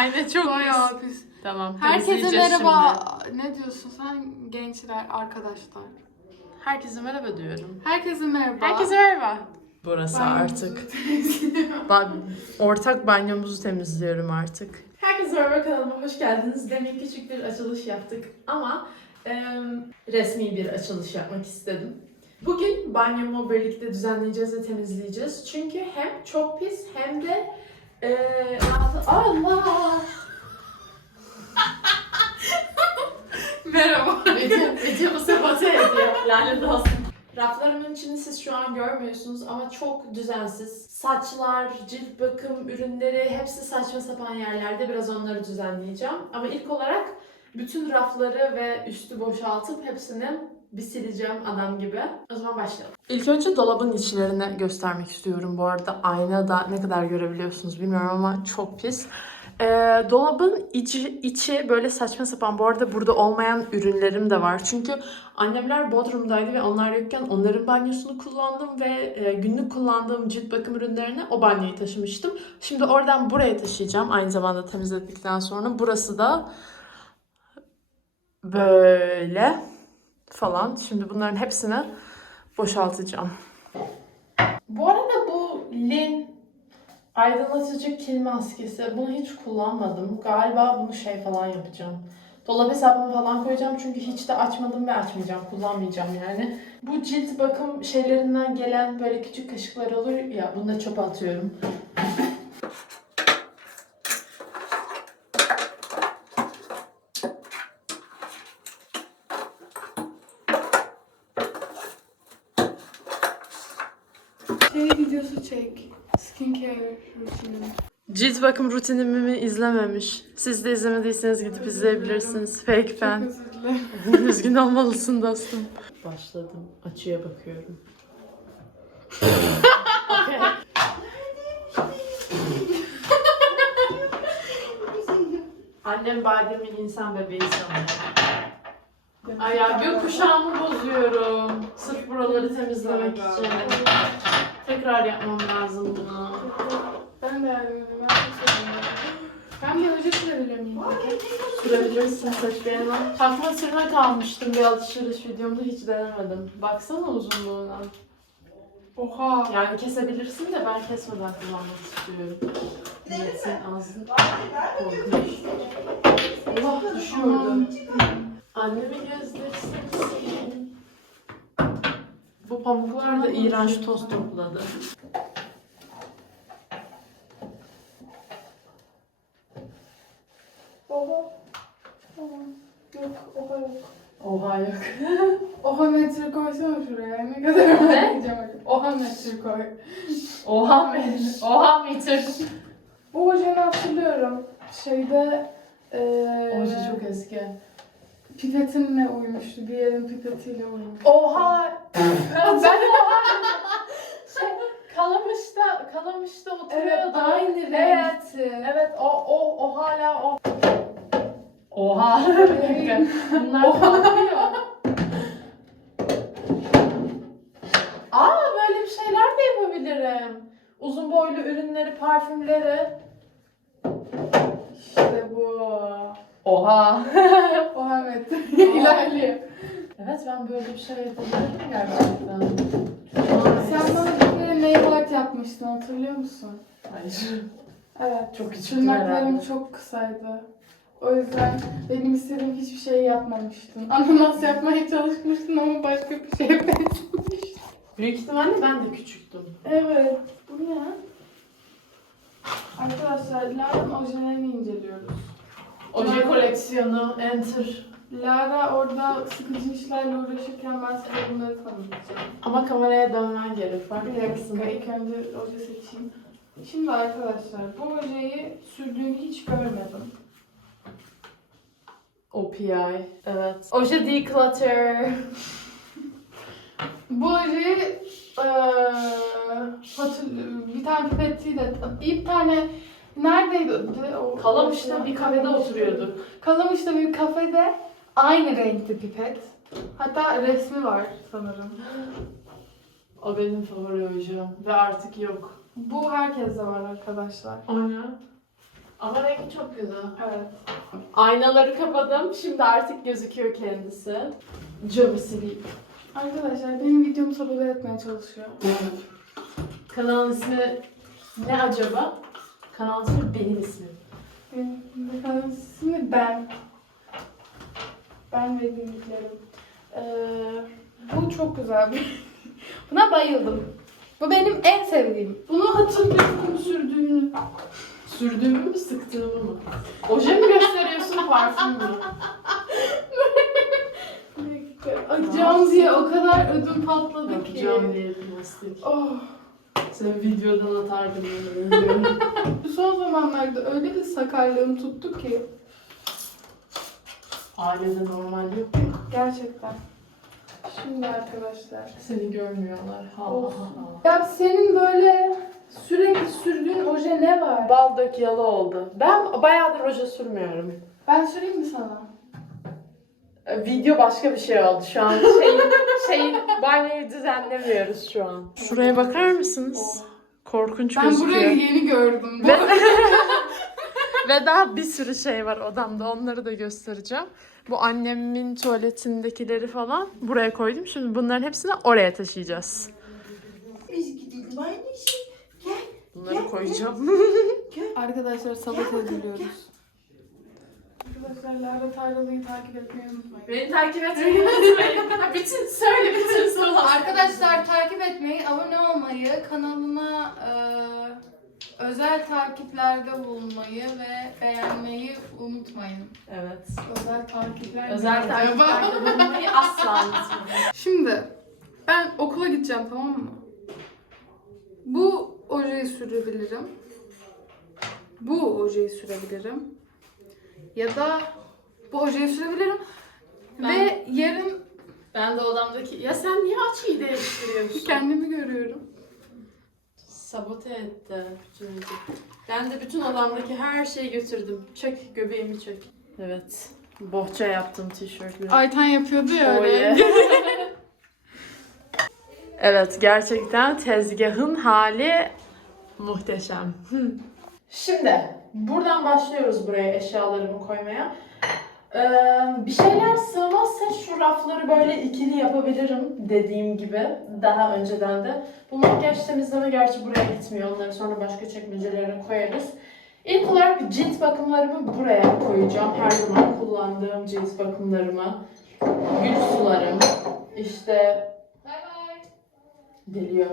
Ayna çok Bayağı pis. pis. Tamam. Herkese temizleyeceğiz merhaba. Ne diyorsun sen gençler, arkadaşlar? Herkese merhaba diyorum. Herkese merhaba. Herkese merhaba. Burası Banyomuzu artık. temizliyorum. Ben ortak banyomuzu temizliyorum artık. Herkese merhaba kanalıma hoş geldiniz. Demin küçük bir açılış yaptık ama e, resmi bir açılış yapmak istedim. Bugün banyomu birlikte düzenleyeceğiz ve temizleyeceğiz. Çünkü hem çok pis hem de e, Allah! Merhaba. Video, videomu sabote ediyor. Lanet olsun. Raflarımın içini siz şu an görmüyorsunuz ama çok düzensiz. Saçlar, cilt bakım ürünleri hepsi saçma sapan yerlerde. Biraz onları düzenleyeceğim. Ama ilk olarak bütün rafları ve üstü boşaltıp hepsini bir sileceğim adam gibi. O zaman başlayalım. İlk önce dolabın içlerini göstermek istiyorum bu arada. Aynada ne kadar görebiliyorsunuz bilmiyorum ama çok pis. Ee, dolabın içi, içi böyle saçma sapan. Bu arada burada olmayan ürünlerim de var. Çünkü annemler Bodrum'daydı ve onlar yokken onların banyosunu kullandım ve e, günlük kullandığım cilt bakım ürünlerini o banyoyu taşımıştım. Şimdi oradan buraya taşıyacağım aynı zamanda temizledikten sonra. Burası da böyle falan. Şimdi bunların hepsini boşaltacağım. Bu arada bu Lin aydınlatıcı kil maskesi. Bunu hiç kullanmadım. Galiba bunu şey falan yapacağım. Dolap hesabıma falan koyacağım çünkü hiç de açmadım ve açmayacağım. Kullanmayacağım yani. Bu cilt bakım şeylerinden gelen böyle küçük kaşıklar olur ya bunu da çöpe atıyorum. Şey videosu çek. Skincare rutini. Cilt bakım rutinimi izlememiş. Siz de izlemediyseniz gidip izleyebilirsiniz. Fake Çok fan. özür dilerim. Üzgün olmalısın dostum. Başladım. Açıya bakıyorum. Annem bademi insan bebeği sanıyor. Ay ya gökkuşağımı bozuyorum. Sırf buraları temizlemek için. Tekrar yapmam lazım bunu. Ben de. Ben de söyleyeyim. Ben bir hoca sürebilir miyim? Sürebilirsin saç beğenmem. Takma tırnak almıştım bir alışveriş videomda hiç denemedim. Baksana uzunluğuna. Oha. Yani kesebilirsin de ben kesmeden kullanmak istiyorum. Evet, senin ağzın korkunç. Allah düşüyordu. Annemi gezdirsin. Bu pamuklar da iğrenç toz topladı. Oha. Tamam. Yok, oha yok. Oha metre koysana şuraya. Ne kadar öğreneceğim. Oha metre koy. Oha metre. Oha metre. Bu hocanı hatırlıyorum. Şeyde eee Oje çok eski. pipetinle uymuştu. Bir yerin pipetiyle uymuştu. Oha! ben oha şey, Kalamış'ta, Kalamış'ta oturuyordu. aynı Evet. renkti. Evet, o, o, o hala o. Oha! Bunlar kalkıyor. Aa, böyle bir şeyler de yapabilirim. Uzun boylu ürünleri, parfümleri. İşte bu. Oha! Oha metre ilerliyor. evet, ben böyle bir şey yapabilirim gerçekten. Sen bana bir kere nail art yapmıştın hatırlıyor musun? Hayır. Evet. Çok küçüktüm Tırnaklarım herhalde. çok kısaydı. O yüzden benim istediğim hiçbir şey yapmamıştın. Ananas yapmaya çalışmıştın ama başka bir şeye benzemiş. Büyük ihtimalle ben de küçüktüm. Evet. Bu ne? Arkadaşlar Lara'nın ojelerini inceliyoruz. Oje koleksiyonu, enter. Lara orada sıkıcı işlerle uğraşırken ben size bunları tanıtacağım. Ama kameraya dönmen gerek. Bir dakika ilk önce oje seçeyim. Şimdi arkadaşlar bu ojeyi sürdüğünü hiç görmedim. OPI. Evet. Oje declutter. Bu ojeyi bir tane pipetiyle bir tane neredeydi o? Kalamış'ta bir kafede oturuyorduk. Kalamış'ta bir kafede aynı renkte pipet. Hatta resmi var sanırım. O benim favori ojem. Ve artık yok. Bu herkeste var arkadaşlar. Aynen. Ama rengi çok güzel. Evet. Aynaları kapadım. Şimdi artık gözüküyor kendisi. Sileyim. Arkadaşlar benim videomu sabote etmeye çalışıyor. Kanalın ismi ne acaba? Kanalın ismi benim ismim. Benim kanalın ismi ben. Ben ve günlüklerim. Ee, bu çok güzel bir... Buna bayıldım. Bu benim en sevdiğim. Bunu hatırlıyorum sürdüğünü. Sürdüğümü mü sıktığımı mı? Oje mi gösteriyorsun parfüm mü? Cam diye o kadar ödüm patladı ki. Yapacağım diye plastik. Oh. Sen videodan atardın. Bu son zamanlarda öyle bir sakarlığım tuttu ki. Ailede normal yok. Gerçekten. Şimdi arkadaşlar. Seni görmüyorlar. Ha, ha. Ya senin böyle sürekli sürdüğün oje ne var? Bal dök yalı oldu. Ben bayağıdır oje sürmüyorum. Ben süreyim mi sana? Ee, Video başka bir şey oldu şu an. Şeyin, şeyin banyoyu düzenlemiyoruz şu an. Şuraya bakar mısınız? Korkunç Ben gözüküyor. burayı yeni gördüm. Ve, ve daha bir sürü şey var odamda. Onları da göstereceğim. Bu annemin tuvaletindekileri falan buraya koydum. Şimdi bunların hepsini oraya taşıyacağız. Bunları koyacağım. Arkadaşlar sabote ediliyoruz. Arkadaşlar Lara Tarlalı'yı takip etmeyi unutmayın. Beni takip etmeyi unutmayın. bütün söyle bütün sorular. Arkadaşlar takip etmeyi, abone olmayı, kanalıma e, özel takiplerde bulunmayı ve beğenmeyi unutmayın. Evet. Özel takipler. Özel takiplerde bulunmayı asla unutmayın. Şimdi ben okula gideceğim tamam mı? Bu ojeyi sürebilirim. Bu ojeyi sürebilirim. Ya da bu ojeyi sürebilirim. Ben- Ve yarın Ben de odamdaki... Ya sen niye açıyı değiştiriyorsun? kendimi görüyorum. Sabote etti bütün önce. Ben de bütün odamdaki her şeyi götürdüm. Çek göbeğimi çek. Evet. Bohça yaptım tişörtü. Ayten yapıyordu ya öyle. Evet gerçekten tezgahın hali muhteşem. Şimdi buradan başlıyoruz buraya eşyalarımı koymaya. Ee, bir şeyler sığmazsa şu rafları böyle ikili yapabilirim dediğim gibi daha önceden de. Bu makyaj temizleme gerçi buraya gitmiyor. Onları sonra başka çekmecelere koyarız. İlk olarak cilt bakımlarımı buraya koyacağım. Her zaman kullandığım cilt bakımlarımı. Gül sularım. İşte. Geliyor.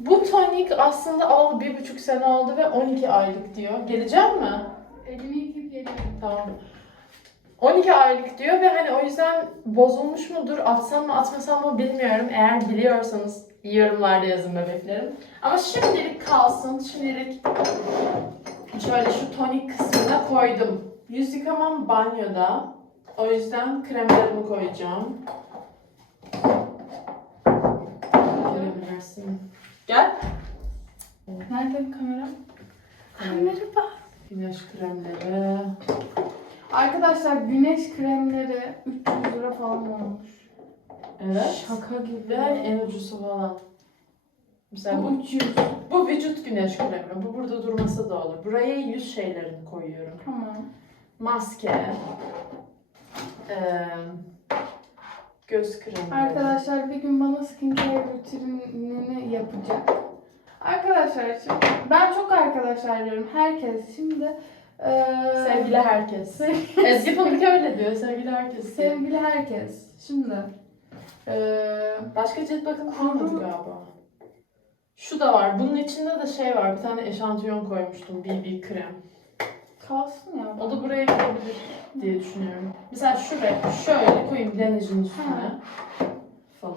Bu tonik aslında al bir buçuk sene oldu ve 12 aylık diyor. Gelecek mi? Elimi yıkayıp geliyorum. Tamam. 12 aylık diyor ve hani o yüzden bozulmuş mudur, atsam mı atmasam mı bilmiyorum. Eğer biliyorsanız yorumlarda yazın bebeklerim. Ama şimdilik kalsın. Şimdilik şöyle şu tonik kısmına koydum. Yüz yıkamam banyoda. O yüzden kremlerimi koyacağım. Görebilirsin. Gel. Nerede kamera? Merhaba. Güneş kremleri. Arkadaşlar güneş kremleri 300 lira falan olmuş. Evet. Şaka gibi. Ve en ucuzu falan. Mesela bu, Bu 300. bu vücut güneş kremi. Bu burada durması da olur. Buraya yüz şeylerini koyuyorum. Tamam. Maske. eee, göz kremi. Arkadaşlar bir gün bana skincare rutinini yapacak. Arkadaşlar şimdi ben çok arkadaşlar diyorum herkes şimdi eee Sevgili herkes. Ezgi Fındık öyle diyor. Sevgili herkes. diyor. sevgili herkes şimdi eee Başka cilt bakımı kalmadı galiba. Şu da var. Bunun içinde de şey var. Bir tane eşantiyon koymuştum. BB krem. Kalsın ya. O da buraya gidebilir diye düşünüyorum. Mesela şuraya şöyle koyayım denizin üstüne. Ha. Falan.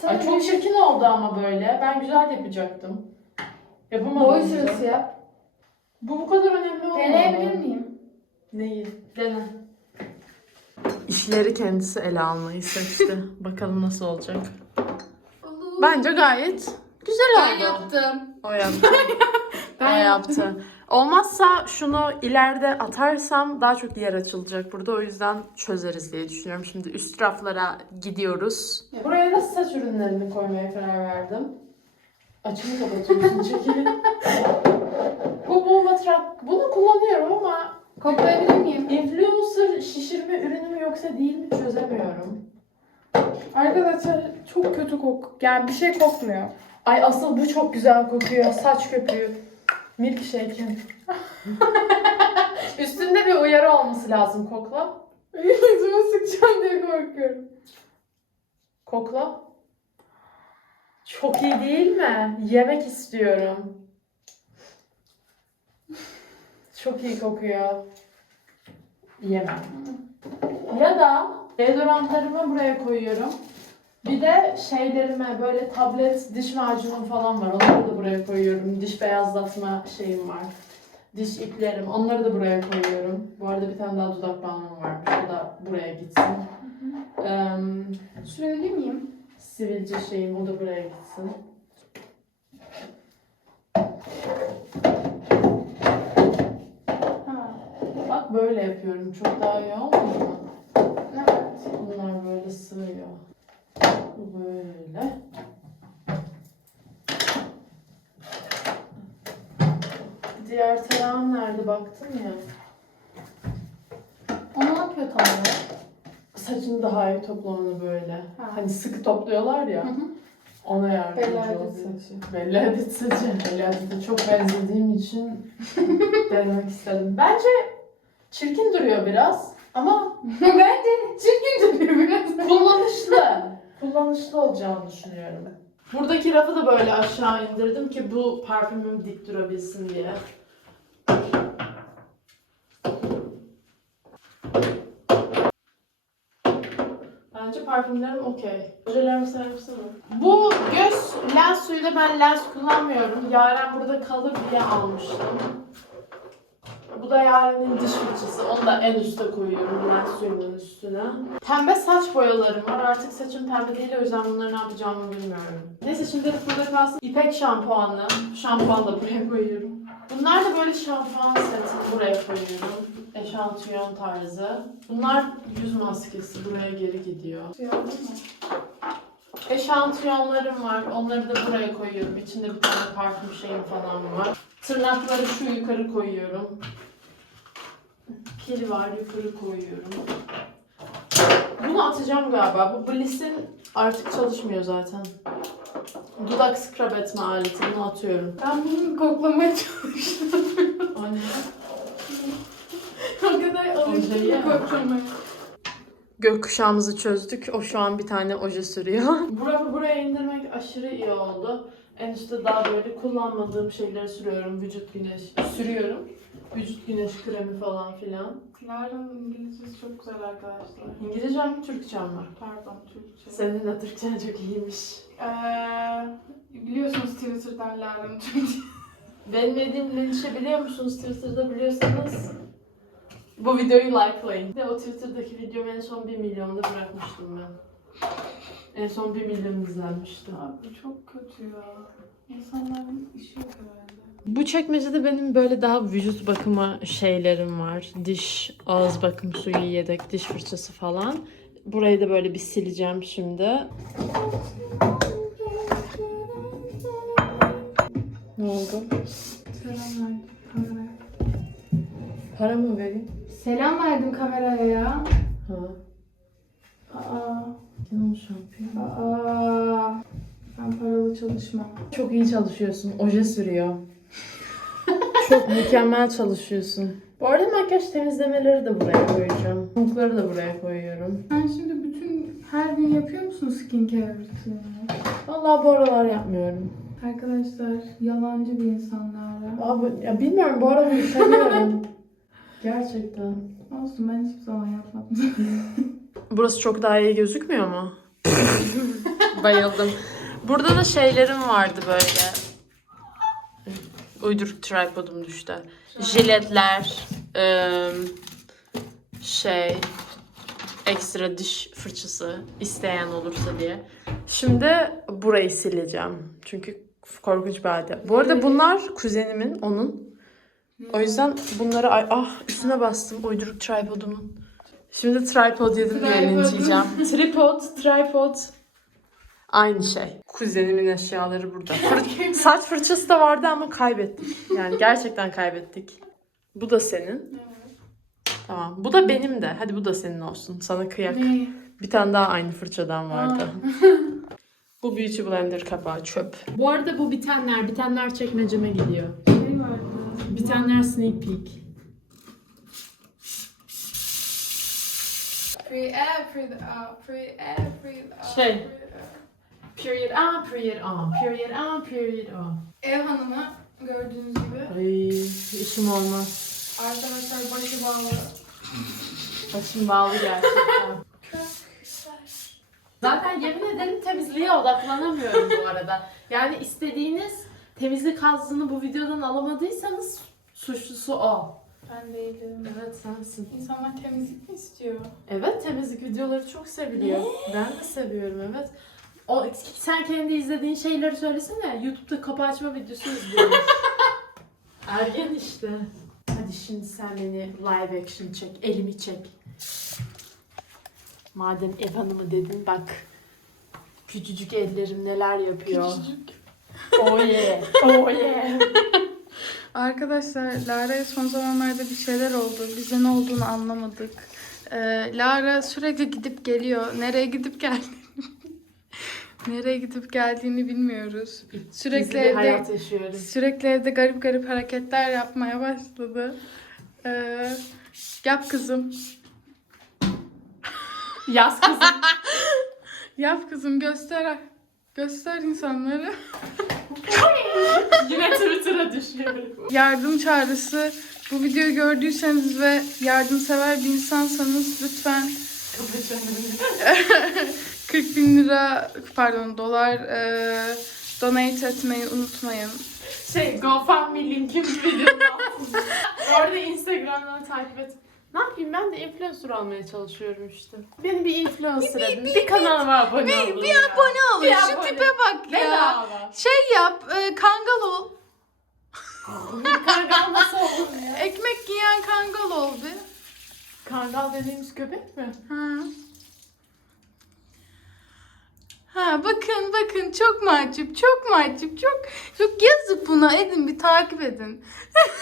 Sana Ay çok çirkin oldu ama böyle. Ben güzel yapacaktım. Yapamadım. boy sırası yap. Bu bu kadar önemli olmadı. Deneyebilir miyim? Neyi? Dene. İşleri kendisi ele almayı seçti. Bakalım nasıl olacak. Bence gayet güzel ben oldu. yaptım. O yaptı. Ben yaptı. Olmazsa şunu ileride atarsam daha çok yer açılacak burada. O yüzden çözeriz diye düşünüyorum. Şimdi üst raflara gidiyoruz. Buraya da saç ürünlerini koymaya karar verdim. Açımı kapatıyorsun çekil. Bu bulma trap. Bunu kullanıyorum ama Koklayabilir miyim? influencer şişirme ürünü mü yoksa değil mi çözemiyorum. Arkadaşlar çok kötü kok. Yani bir şey kokmuyor. Ay asıl bu çok güzel kokuyor. Saç köpüğü. Milkshake'in. Üstünde bir uyarı olması lazım. Kokla. Yüzüme sıkacağım diye korkuyorum. Kokla. Çok iyi değil mi? Yemek istiyorum. Çok iyi kokuyor. Yemem. Ya da deodorantlarımı buraya koyuyorum. Bir de şeylerime böyle tablet diş macunum falan var. Onları da buraya koyuyorum. Diş beyazlatma şeyim var. Diş iplerim. Onları da buraya koyuyorum. Bu arada bir tane daha dudak balmım varmış. O da buraya gitsin. Sürebilir miyim? sivilce şeyim o da buraya gitsin. Ha. Bak böyle yapıyorum. Çok daha iyi olmuyor mu? Evet. Bunlar böyle sığıyor. Bu böyle. Diğer tarağım nerede baktın ya? O ne yapıyor tam olarak? Saçını daha iyi toplamanı böyle. Ha. Hani sıkı topluyorlar ya. Hı hı. Ona yardımcı oluyor. saçı. Bella Hadid saçı. Bella Hadid'e çok benzediğim için denemek istedim. Bence çirkin duruyor biraz ama Bence çirkin duruyor biraz. kullanışlı. Kullanışlı olacağını düşünüyorum. Buradaki rafı da böyle aşağı indirdim ki bu parfümüm dik durabilsin diye. Bence parfümlerim okey. Ojelerimi saymışsana. Bu göz lens suyuyla ben lens kullanmıyorum. Yaren burada kalır diye almıştım. Bu da Yaren'in diş fırçası. Onu da en üste koyuyorum lens suyunun üstüne. Pembe saç boyalarım var. Artık saçım pembe değil o yüzden bunları ne yapacağımı bilmiyorum. Neyse şimdilik burada kalsın. İpek şampuanı. Şampuan da buraya koyuyorum. Bunlar da böyle şampuan seti buraya koyuyorum. Eşantiyon tarzı. Bunlar yüz maskesi buraya geri gidiyor. Eşantiyonlarım var. Onları da buraya koyuyorum. İçinde bir tane parfüm şeyim falan var. Tırnakları şu yukarı koyuyorum. Pil var yukarı koyuyorum. Bunu atacağım galiba. Bu Bliss'in artık çalışmıyor zaten. Dudak scrub etme aleti. Bunu atıyorum. Ben bunu koklamaya çalıştım. Anne. o kadar alıştım koklamaya. Gökkuşağımızı çözdük. O şu an bir tane oje sürüyor. Burayı buraya indirmek aşırı iyi oldu. En üstte daha böyle kullanmadığım şeyleri sürüyorum. Vücut güneş sürüyorum. Vücut güneş kremi falan filan. Lara'nın İngilizcesi çok güzel arkadaşlar. İngilizcem mi Türkçem mi? Pardon Türkçe. Senin de Türkçen çok iyiymiş. Ee, biliyorsunuz Twitter'dan Lara'nın Türkçe. Benim yediğim linçi biliyor musunuz Twitter'da biliyorsanız? Bu videoyu likelayın. De o Twitter'daki videomu en son 1 milyonda bırakmıştım ben. En son 1 milyon izlenmişti. Abi çok kötü ya. İnsanların işi yok herhalde. Bu çekmecede benim böyle daha vücut bakımı şeylerim var. Diş, ağız bakım suyu, yedek, diş fırçası falan. Burayı da böyle bir sileceğim şimdi. Ne oldu? Selam verdim kameraya. Para mı vereyim? Selam verdim kameraya ya. Ha. Aa, Canım şampiyon. aa. Ben paralı çalışmam. Çok iyi çalışıyorsun. Oje sürüyor. Çok mükemmel çalışıyorsun. Bu arada makyaj temizlemeleri de buraya koyacağım. Pamukları da buraya koyuyorum. Sen şimdi bütün her gün yapıyor musun skincare rutinini? Vallahi bu aralar yapmıyorum. Arkadaşlar yalancı bir insanlar. Abi ya bilmiyorum bu aralar üşeniyorum. Gerçekten. Olsun ben hiçbir zaman yapmadım. Burası çok daha iyi gözükmüyor mu? Bayıldım. Burada da şeylerim vardı böyle. Uyduruk tripodum düştü. Jiletler, ıı, şey, ekstra diş fırçası isteyen olursa diye. Şimdi burayı sileceğim. Çünkü korkunç bir halde. Bu arada bunlar kuzenimin, onun. O yüzden bunları ay ah üstüne bastım uyduruk tripodumun. Şimdi tripod yedim diye Tripodum. linçleyeceğim. Tripod, tripod. Aynı şey. Kuzenimin eşyaları burada. Fır- saç fırçası da vardı ama kaybettik. Yani gerçekten kaybettik. Bu da senin. Tamam. Bu da benim de. Hadi bu da senin olsun. Sana kıyak. Ne? Bir tane daha aynı fırçadan vardı. bu Beauty Blender kapağı çöp. Bu arada bu bitenler, bitenler çekmeceme gidiyor. Şey vardı. Bitenler sneak peek. Out, out. Şey. Period on, period on, period on, period on. Ev hanımı gördüğünüz gibi. Ay işim olmaz. Arkadaşlar başı bağlı. Başım bağlı gerçekten. Zaten yemin ederim temizliğe odaklanamıyorum bu arada. Yani istediğiniz temizlik hazzını bu videodan alamadıysanız suçlusu o. Ben değilim. Evet sensin. İnsanlar temizlik mi istiyor? Evet temizlik videoları çok seviliyor. Ben de seviyorum evet. O sen kendi izlediğin şeyleri söylesene. YouTube'da kapı açma videosu izliyorum. Ergen işte. Hadi şimdi sen beni live action çek. Elimi çek. Madem ev hanımı dedin bak. Küçücük ellerim neler yapıyor. Küçücük. Oh yeah. Oh yeah. Arkadaşlar Lara'ya son zamanlarda bir şeyler oldu. Bize ne olduğunu anlamadık. Ee, Lara sürekli gidip geliyor. Nereye gidip geldiğini Nereye gidip geldiğini bilmiyoruz. Sürekli evde sürekli evde garip garip hareketler yapmaya başladı. Ee, yap kızım. Yaz kızım. Yap kızım göster. Göster insanlara. Yine Twitter'a düşüyorum. Yardım çağrısı. Bu videoyu gördüyseniz ve yardımsever bir insansanız lütfen 40 bin lira pardon dolar e, donate etmeyi unutmayın. Şey GoFundMe linkim videonun altında. Orada Instagram'dan takip et. Ne yapayım ben de influencer olmaya çalışıyorum işte. Beni bir influencer edin. Bir, kanalıma abone Bir, olun bir ya. abone. Bir Şu abone. tipe bak ya. Bedava. Şey yap, e, kangal ol. Kangal nasıl olur ya? Ekmek yiyen kangal ol bir. Kangal dediğimiz köpek mi? Ha. Ha bakın bakın çok mahcup çok mahcup çok çok yazık buna edin bir takip edin.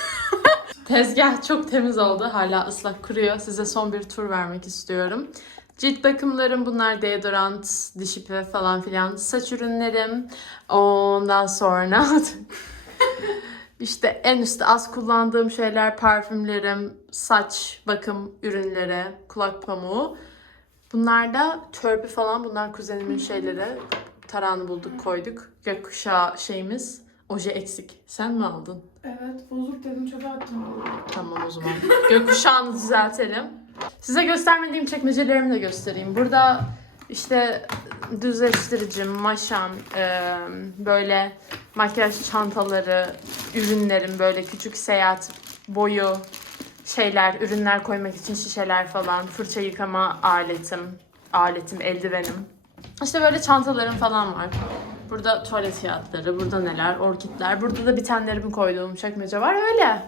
Tezgah çok temiz oldu. Hala ıslak kuruyor. Size son bir tur vermek istiyorum. Cilt bakımlarım bunlar deodorant, diş ipi falan filan. Saç ürünlerim. Ondan sonra işte en üstte az kullandığım şeyler parfümlerim, saç bakım ürünleri, kulak pamuğu. Bunlar da törpü falan. Bunlar kuzenimin şeyleri. Tarağını bulduk koyduk. Gökkuşağı şeyimiz. Oje eksik. Sen mi aldın? Evet bozuk dedim çöpe attım. Tamam o zaman. Gökkuşağını düzeltelim. Size göstermediğim çekmecelerimi de göstereyim. Burada işte düzleştiricim, maşam, e, böyle makyaj çantaları, ürünlerim, böyle küçük seyahat boyu şeyler, ürünler koymak için şişeler falan, fırça yıkama aletim, aletim, eldivenim. İşte böyle çantalarım falan var. Burada tuvalet fiyatları, burada neler, orkidler. Burada da bitenlerimi koyduğum çekmece var. Öyle.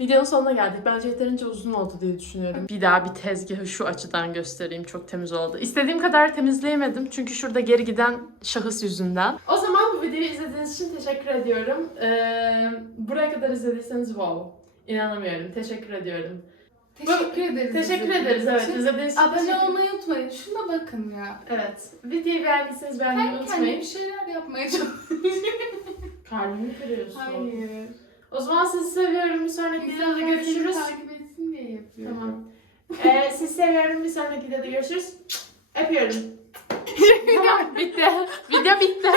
Videonun sonuna geldik. Bence yeterince uzun oldu diye düşünüyorum. Bir daha bir tezgahı şu açıdan göstereyim. Çok temiz oldu. İstediğim kadar temizleyemedim. Çünkü şurada geri giden şahıs yüzünden. O zaman bu videoyu izlediğiniz için teşekkür ediyorum. Ee, buraya kadar izlediyseniz wow. İnanamıyorum. Teşekkür ediyorum. Teşekkür ederiz. Teşekkür izlediğiniz ederiz. Evet, için. izlediğiniz için Abone teşekkür- olmayı unutmayın. Şuna bakın ya. Evet. Videoyu beğendiyseniz beğenmeyi Ben kendim unutmayın. bir şeyler yapmaya çalışıyorum. Kalbimi kırıyorsun. Hayır. O zaman sizi seviyorum. Bir sonraki videoda İnsanlar seni görüşürüz. takip etsin diye yapıyorum. Tamam. Ee, sizi seviyorum. Bir sonraki videoda görüşürüz. Öpüyorum. tamam bitti. Video bitti.